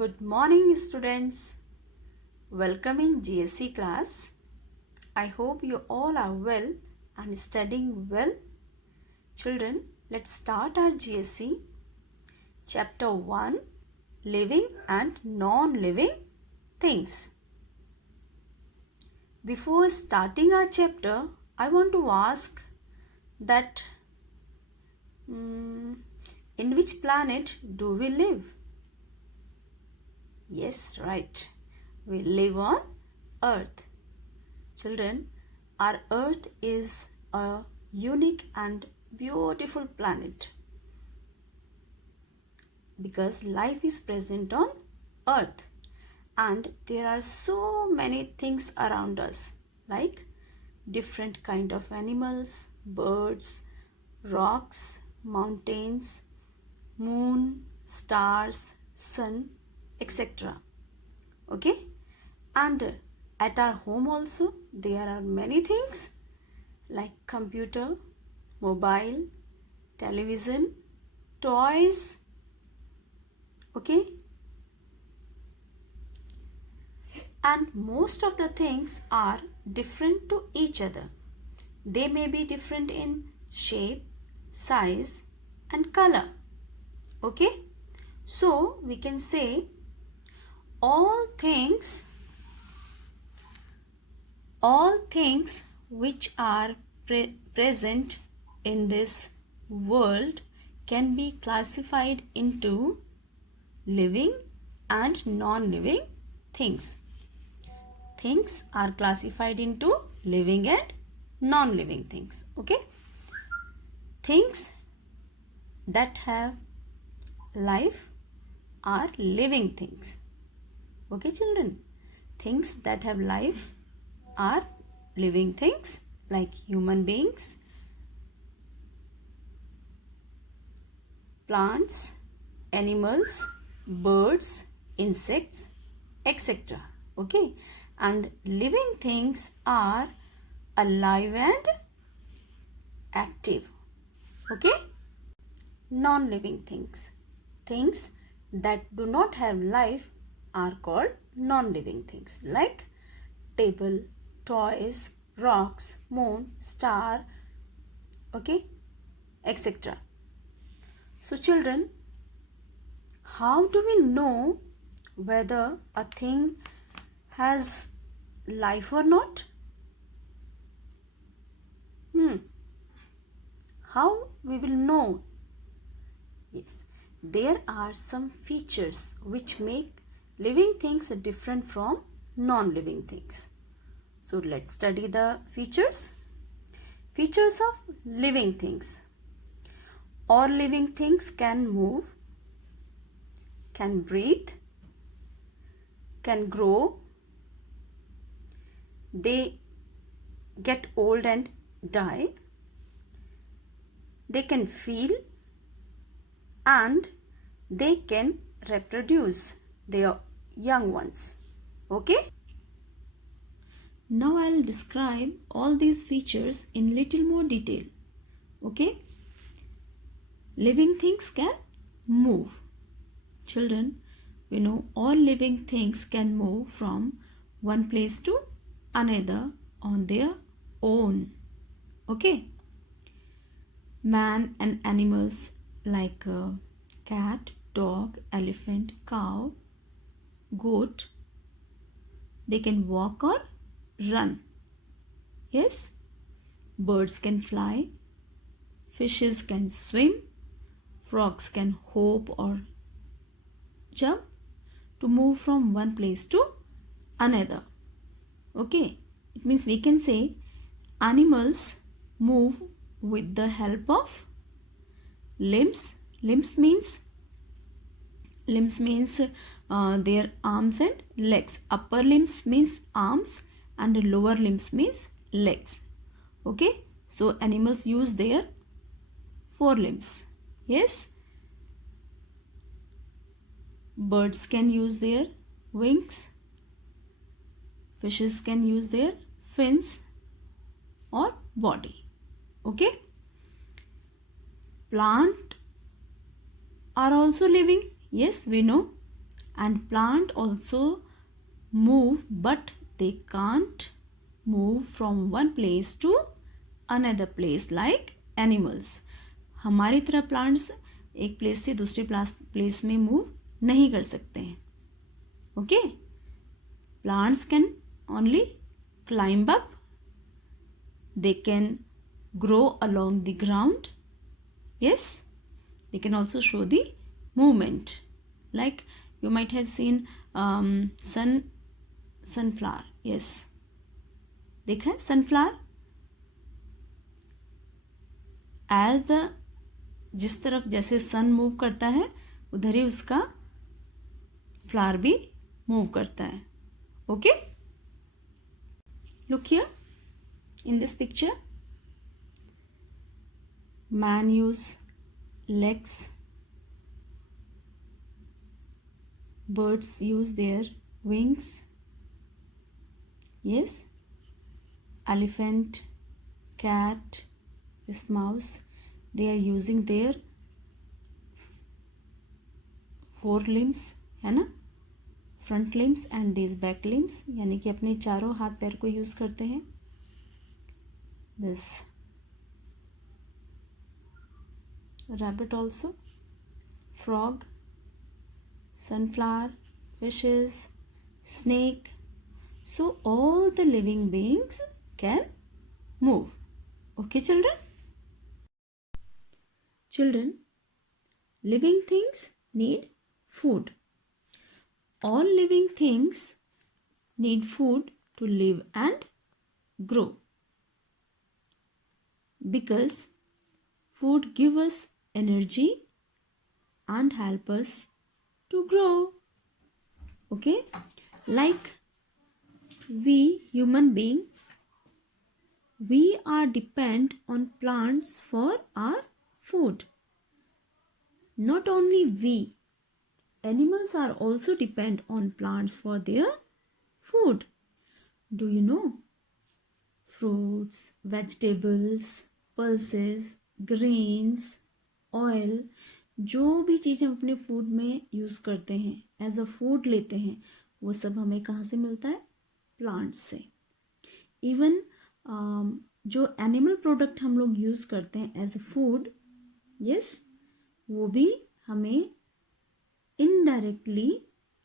Good morning, students. Welcome in GSC class. I hope you all are well and studying well. Children, let's start our GSC. Chapter 1, Living and Non-Living Things. Before starting our chapter, I want to ask that in which planet do we live? Yes, right. We live on Earth. Children, our Earth is a unique and beautiful planet because life is present on Earth and there are so many things around us like different kind of animals, birds, rocks, mountains, moon, stars, sun, etc. Okay, and at our home also there are many things like computer, mobile, television, toys. Okay, and most of the things are different to each other. They may be different in shape, size and color. Okay, so we can say all things which are present in this world can be classified into living and non-living things. Things are classified into living and non-living things. Okay, things that have life are living things. Okay, children, things that have life are living things like human beings, plants, animals, birds, insects, etc. Okay, and living things are alive and active. Okay, non-living things that do not have life are called non-living things like table, toys, rocks, moon, star, okay, etc. So children, how do we know whether a thing has life or not? How we will know? Yes, there are some features which make living things different from non-living things. So let's study the features. Features of living things. All living things can move, can breathe, can grow. They get old and die. They can feel and they can reproduce their young ones. Okay? Now I'll describe all these features in little more detail. Okay? Living things can move. Children, we know all living things can move from one place to another on their own. Okay? Man and animals like cat, dog, elephant, cow, goat, they can walk or run. Yes, birds can fly, fishes can swim, frogs can hop or jump to move from one place to another. Okay, it means we can say animals move with the help of limbs. Limbs means their arms and legs. Upper limbs means arms and lower limbs means legs. Okay, so animals use their forelimbs. Yes, birds can use their wings, fishes can use their fins or body. Okay, plant are also living. Yes, we know and plant also move, but they can't move from one place to another place like animals. हमारी तरह plants एक place से दूसरे place में move नहीं कर सकते हैं. Okay, plants can only climb up, they can grow along the ground. Yes, they can also show the movement, like you might have seen sunflower. Yes, देखा है sunflower. एज द जिस तरफ जैसे सन मूव करता है उधर ही उसका फ्लावर भी मूव करता है. Okay, look here in this picture, man use legs, birds use their wings. Yes, elephant, cat, this mouse, they are using their four limbs, है ना, front limbs and these back limbs, यानी कि अपने चारों हाथ पैर को यूज करते हैं. This rabbit also, frog, sunflower, fishes, snake. So all the living beings can move. Okay, children? Children, living things need food. All living things need food to live and grow. Because food gives us energy and help us to grow. Okay, like we human beings, we are depend on plants for our food. Not only we, animals are also depend on plants for their food. Do you know? Fruits, vegetables, pulses, grains, oil, जो भी चीज़ हम अपने food में use करते हैं, as a food लेते हैं, वो सब हमें कहाँ से मिलता है? प्लांट्स से. इवन जो एनिमल प्रोडक्ट हम लोग यूज़ करते हैं एज अ फूड, यस, वो भी हमें इनडायरेक्टली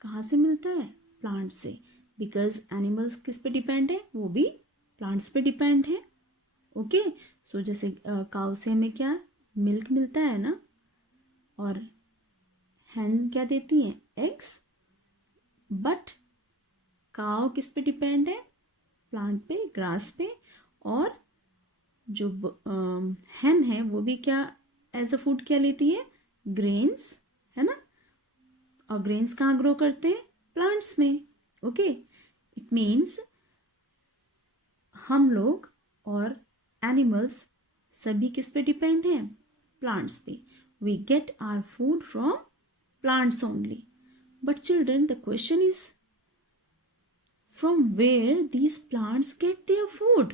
कहाँ से मिलता है? प्लांट से. बिकॉज एनिमल्स किस पे डिपेंड है? वो भी प्लांट्स पे डिपेंड है. ओके, सो जैसे काउ से हमें क्या मिल्क मिलता है ना, और हैन क्या देती हैं? एग्स. बट काउ किस पे डिपेंड है? प्लांट पे, ग्रास पे. और जो हैन है वो भी क्या एज अ फूड क्या लेती है? ग्रेन्स, है ना. और ग्रेन्स कहाँ ग्रो करते हैं? प्लांट्स में. ओके, इट मीन्स हम लोग और एनिमल्स सभी किस पे डिपेंड हैं? प्लांट्स पे. We get our food from plants only. But children, the question is, from where these plants get their food?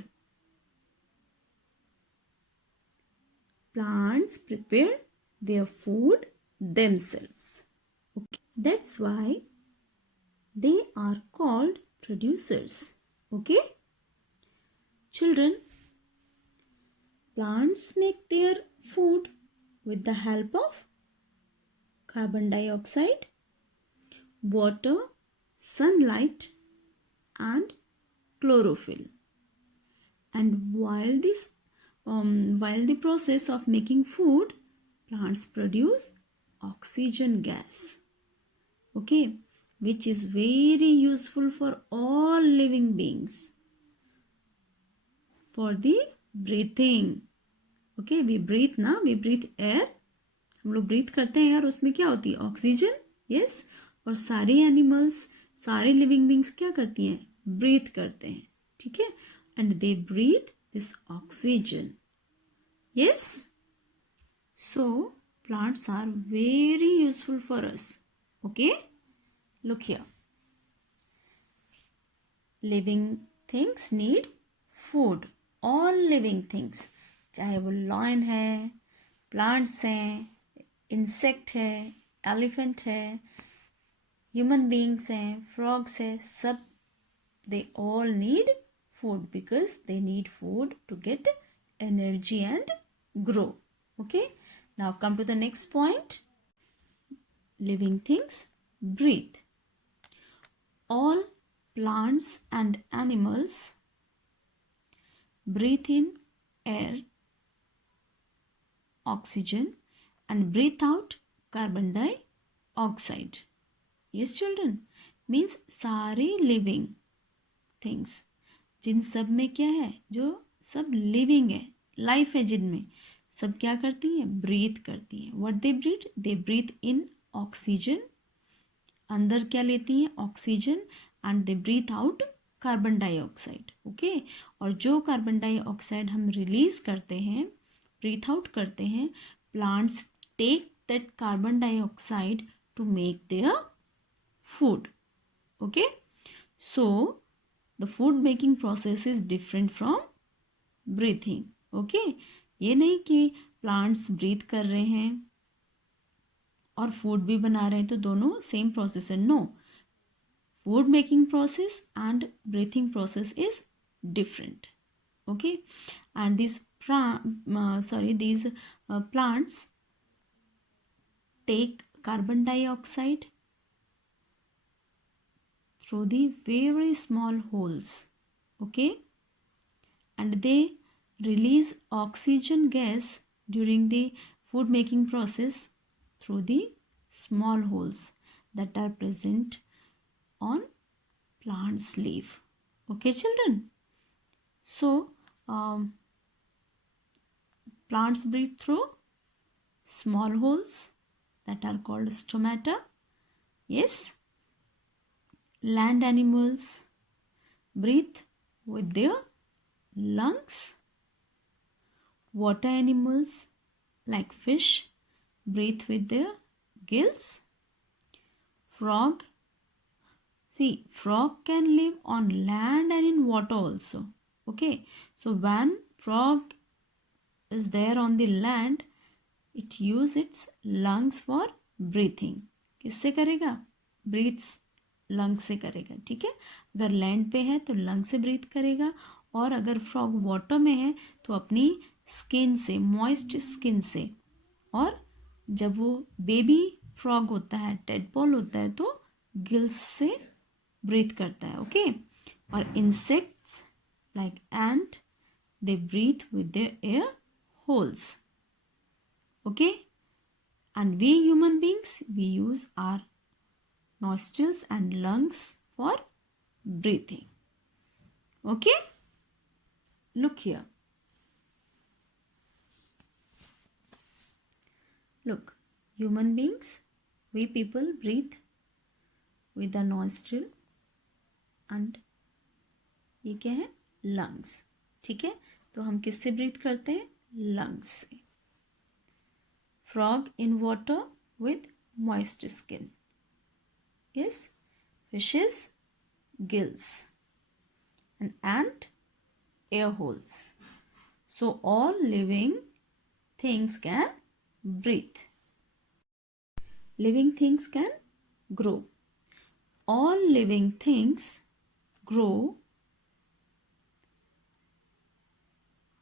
Plants prepare their food themselves. Okay. That's why they are called producers. Okay? Children, plants make their food with the help of carbon dioxide, water, sunlight, and chlorophyll. And while the process of making food, plants produce oxygen gas, okay, which is very useful for all living beings for the breathing. Okay, we breathe ना, we breathe air, हम लोग breathe करते हैं यार, उसमें क्या होती है? ऑक्सीजन. यस, और सारे एनिमल्स, सारे लिविंग बींग्स क्या करती हैं? ब्रीथ करते हैं. ठीक है, and they breathe this oxygen. Yes, so plants are very useful for us. Okay, look here, living things need food. All living things, चाहे वो लॉयन है, प्लांट्स हैं, इंसेक्ट है, एलिफेंट है, ह्यूमन बींग्स हैं, फ्रॉग्स हैं, सब they all need food because they need food to get energy and grow. Okay, now come to the next point. Living things breathe. All plants and animals breathe in air, oxygen, and breathe out carbon dioxide. Yes children, means सारे living things, जिन सब में क्या है, जो सब living है, life है, जिनमें सब क्या करती हैं, ब्रीथ करती हैं. What they breathe in oxygen, अंदर क्या लेती हैं, oxygen, and they breathe out carbon dioxide. Okay, और जो कार्बन डाइऑक्साइड हम रिलीज करते हैं, ब्रीथ आउट करते हैं, plants take that carbon dioxide to make their food. Okay, so the food making process is different from breathing. Okay, ये नहीं कि plants breathe कर रहे हैं और food भी बना रहे हैं तो दोनों same process है. No, food making process and breathing process is different. Okay, and these plants take carbon dioxide through the very small holes. Okay, and they release oxygen gas during the food making process through the small holes that are present on plant's leaf. Okay children, so plants breathe through small holes that are called stomata. Yes, land animals breathe with their lungs. Water animals like fish breathe with their gills. Frog can live on land and in water also. Okay, so when frog is there on the land, it use its lungs for breathing. किससे करेगा, breathes lung से करेगा. ठीक है, अगर land पे है तो लंग से ब्रीथ करेगा, और अगर फ्रॉग वाटर में है तो अपनी स्किन से, मॉइस्ट स्किन से, और जब वो बेबी फ्रॉग होता है, टेडपॉल होता है, तो गिल्स से ब्रीथ करता है. ओके, और insects like ant they breathe with their air holes. Okay, and we human beings we use our nostrils and lungs for breathing. Okay, look here. Look, human beings, we people breathe with the nostril and ये क्या है, lungs. ठीक है, तो हम किससे breathe करते हैं, lungs से. Frog in water with moist skin. Yes, fishes gills, and ant air holes. So all living things can breathe. Living things can grow. All living things grow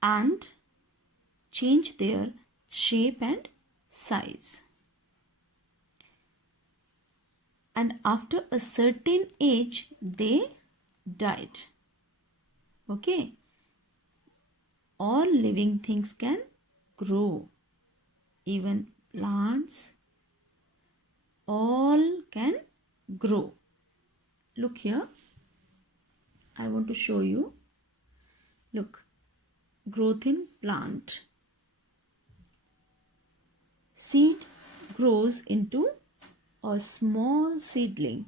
and change their shape and size. And after a certain age they died. Okay, all living things can grow, even plants, all can grow. Look here, I want to show you. Look, growth in plant. Seed grows into a small seedling,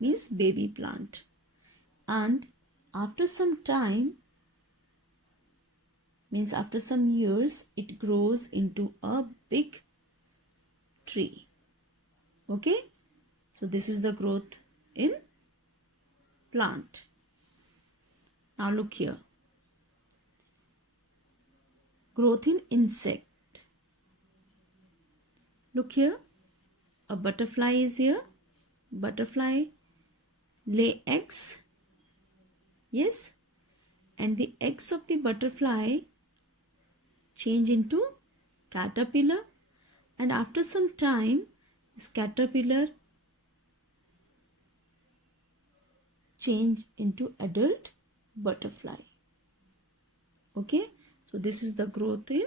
means baby plant, and after some time, means after some years, it grows into a big tree. Okay, so this is the growth in plant. Now look here, growth in insect. Look here, a butterfly is here, butterfly lay eggs. Yes, and the eggs of the butterfly change into caterpillar, and after some time this caterpillar change into adult butterfly. Okay, so this is the growth in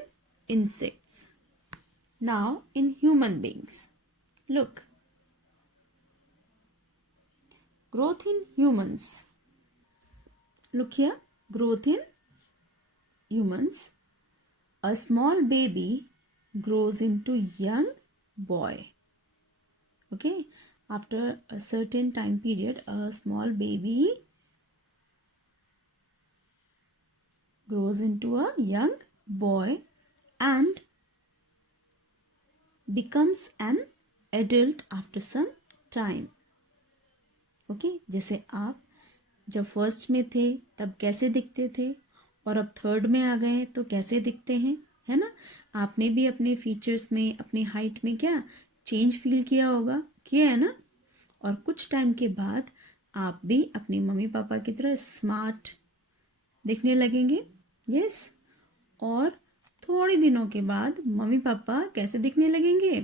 insects. Now in human beings, look, growth in humans. Look here, growth in humans. A small baby grows into young boy. Okay, after a certain time period, a small baby grows into a young boy and becomes an adult after some time. Okay, जैसे आप जब first में थे तब कैसे दिखते थे और अब थर्ड में आ गए तो कैसे दिखते हैं, है ना। आपने भी अपने फीचर्स में, अपनी हाइट में क्या चेंज फील किया होगा, किया है ना। और कुछ टाइम के बाद आप भी अपने मम्मी पापा की तरह स्मार्ट दिखने लगेंगे। यस, और थोड़े दिनों के बाद मम्मी पापा कैसे दिखने लगेंगे,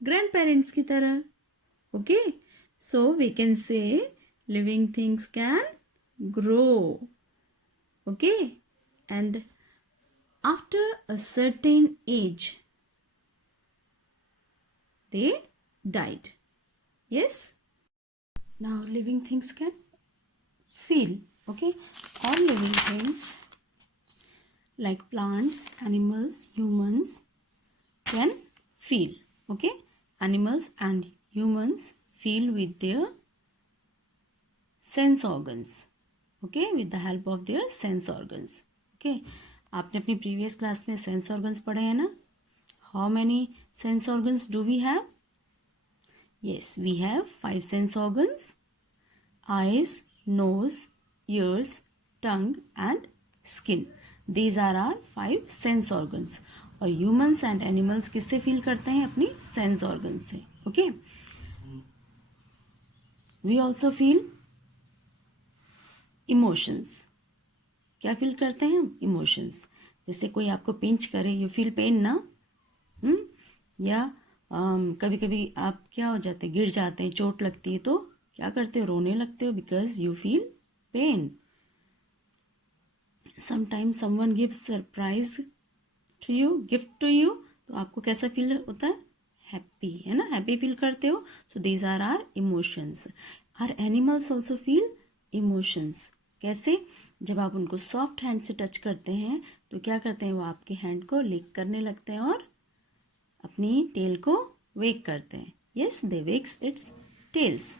ग्रैंड पेरेंट्स की तरह। Okay, so we can say living things can grow. Okay, and after a certain age they died. Yes, now living things can feel. Okay, all living things like plants, animals, humans can feel. Okay, animals and humans feel with their sense organs. Okay, with the help of their sense organs. Okay, आपने अपनी previous class में sense organs पढ़े हैं ना। How many sense organs do we have? Yes, we have 5 sense organs: eyes, nose, ears, tongue and skin. These are are 5 sense organs. और humans and animals किससे feel करते हैं? अपनी sense organs से। Okay, we also feel emotions. क्या feel करते हैं हम? इमोशंस। जैसे कोई आपको पिंच करे, यू फील पेन ना। या कभी कभी आप क्या हो जाते हैं, गिर जाते हैं, चोट लगती है तो क्या करते हो? रोने लगते हो, because you feel pain. Sometimes someone gives surprise to you, gift to you, तो आपको कैसा फील होता है? हैप्पी, है ना, हैप्पी फील करते हो। So these are are emotions. Are animals also feel emotions. कैसे? जब आप उनको सॉफ्ट हैंड से टच करते हैं तो क्या करते हैं? वो आपके हैंड को लिक करने लगते हैं और अपनी टेल को वेक करते हैं। Yes, they wakes its tails.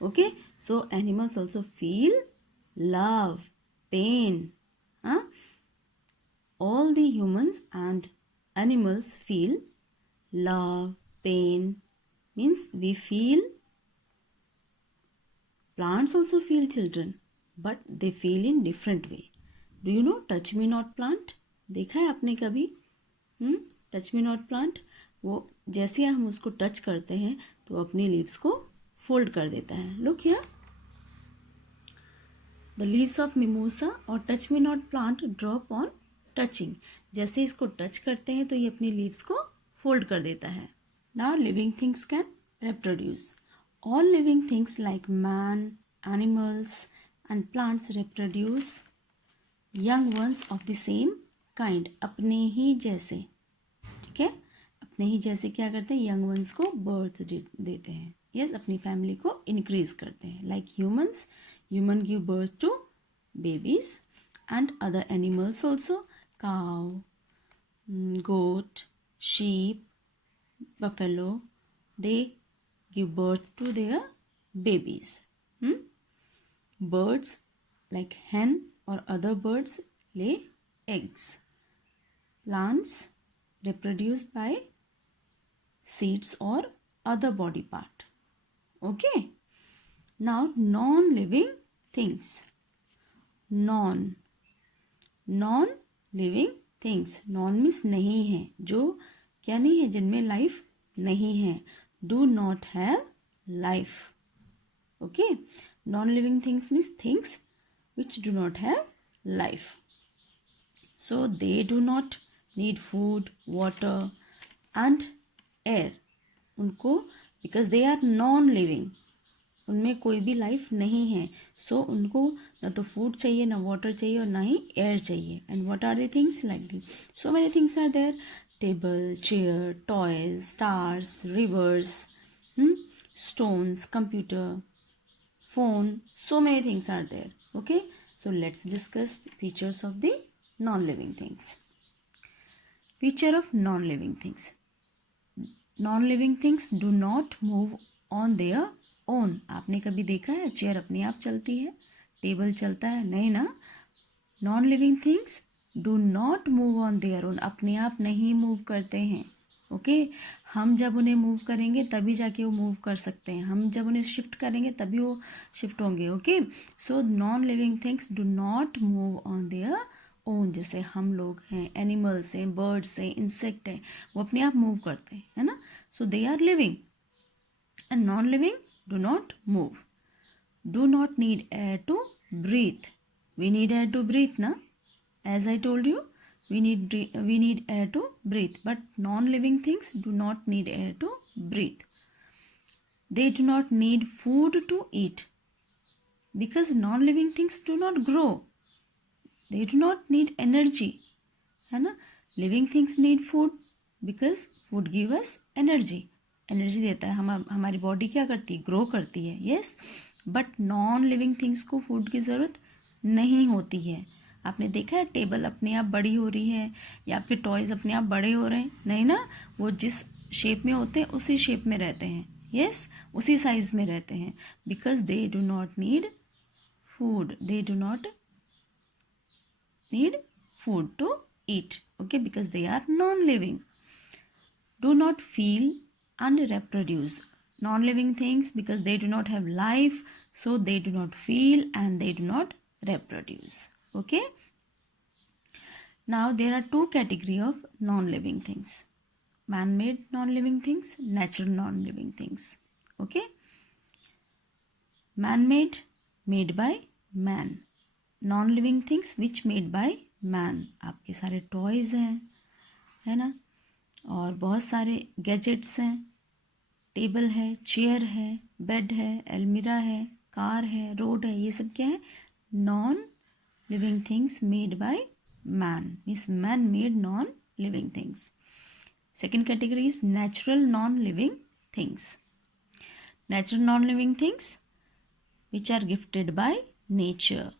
Okay, so animals also feel love, pain. हाँ, all the humans and animals feel love, pain, means we feel. Plants also feel, children, but they feel in different way. Do you know touch me not plant? देखा है आपने कभी? Touch me not plant, वो जैसे हम उसको touch करते हैं तो अपनी लीव्स को फोल्ड कर देता है। Look here, the leaves of mimosa और touch me not plant drop on touching. जैसे इसको टच करते हैं तो ये अपनी लीव्स को फोल्ड कर देता है। Now living things can reproduce. All living things like man, animals and plants reproduce young ones of the same kind. अपने ही जैसे, ठीक है, अपने ही जैसे क्या करते हैं? यंग वंस को बर्थ देते हैं। यस, अपनी फैमिली को इंक्रीज करते हैं। Like humans, human give birth to babies and other animals also, cow, goat, sheep, buffalo, they give birth to their babies. Birds like hen or other birds lay eggs. Plants reproduce by seeds or other body part. Okay, now non-living things. Non living things, non means नहीं है, जो क्या नहीं है? जिनमें life नहीं है। Do not have life. Okay, non-living things means things which do not have life. So they do not need food, water and air. उनको because they are non-living, उनमें कोई भी लाइफ नहीं है. सो उनको ना तो फूड चाहिए, ना वाटर चाहिए और ना ही एयर चाहिए. And what are the things like the? So many things are there. Table, chair, toys, stars, rivers, stones, computer, phone. So many things are there. Okay, so let's discuss features of the non-living things. Feature of non-living things. Non-living things do not move on their own. आपने कभी देखा है chair अपने आप चलती है, table चलता है? नहीं ना. Non-living things do not move on their own. अपने आप नहीं मूव करते हैं. ओके, हम जब उन्हें मूव करेंगे तभी जाके वो मूव कर सकते हैं. हम जब उन्हें शिफ्ट करेंगे तभी वो शिफ्ट होंगे. Okay, so non living things do not move on their own. जैसे हम लोग हैं, एनिमल्स हैं, बर्ड्स हैं, इंसेक्ट हैं, वो अपने आप मूव करते हैं, है ना. So they are living and non living do not move. Do not need air to breathe. We need air to breathe, na? As I told you, we need air to breathe. But non-living things do not need air to breathe. They do not need food to eat because non-living things do not grow. They do not need energy, है ना? Living things need food because food give us energy. Energy देता है. हमारी body क्या करती है? Grow करती है. Yes, but non living things को फूड की ज़रूरत नहीं होती है. आपने देखा है टेबल अपने आप बड़ी हो रही है या आपके टॉयज अपने आप बड़े हो रहे हैं? नहीं ना, वो जिस शेप में होते हैं उसी शेप में रहते हैं. यस, उसी साइज में रहते हैं because they do not need food. They do not need food to eat. Okay, because they are non living. Do not feel and reproduce. Non-living things, because they do not have life, so they do not feel and they do not reproduce. Okay, now there are two categories of non-living things: man-made non-living things, natural non-living things. Okay, man-made, made by man. Non-living things which made by man. आपके सारे toys हैं, है ना, और बहुत सारे gadgets हैं. Table है, चेयर है, बेड है, अलमीरा है, कार है, रोड है. ये सब क्या है? Non living things made by man. Means man made non living things. Second category is natural non living things. Natural non living things which are gifted by nature.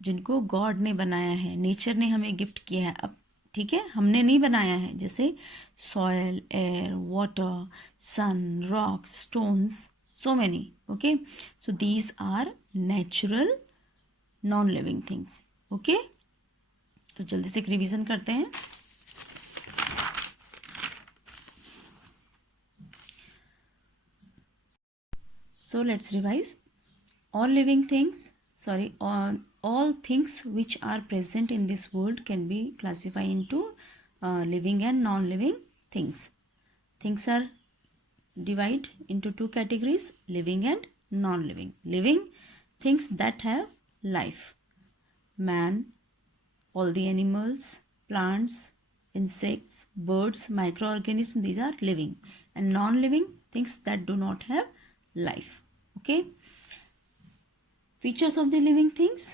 जिनको गॉड ने बनाया है, नेचर ने हमें गिफ्ट किया है. अब ठीक है, हमने नहीं बनाया है. जैसे soil, air, water, sun, rock, stones, so many. Okay, so these are natural non living things. Okay, तो जल्दी से एक रिवीजन करते हैं. So let's revise. All living things, all things which are present in this world can be classified into living and non-living things. Things are divided into two categories: living and non-living. Living things that have life. Man, all the animals, plants, insects, birds, microorganisms, these are living. And non-living things that do not have life. Okay. Features of the living things: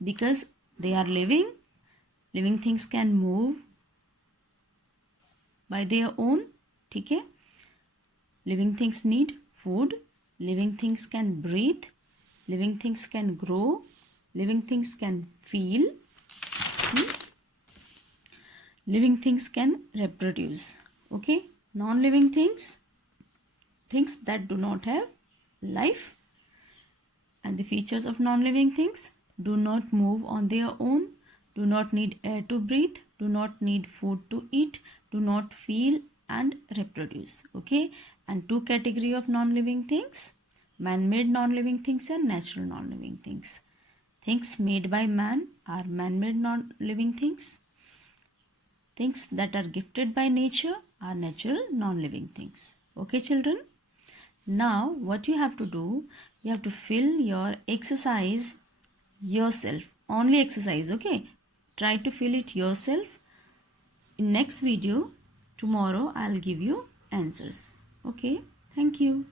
because they are living things can move by their own. ठीक है, living things need food, living things can breathe, living things can grow, living things can feel, living things can reproduce. Okay, non-living things that do not have life. And the features of non-living things: do not move on their own, do not need air to breathe, do not need food to eat, do not feel and reproduce. Okay, and two category of non-living things: man-made non-living things and natural non-living things. Things made by man are man-made non-living things. Things that are gifted by nature are natural non-living things. Okay children, Now what you have to do, you have to fill your exercise yourself. Only exercise, okay? Try to fill it yourself. In next video, tomorrow I'll give you answers. Okay? Thank you.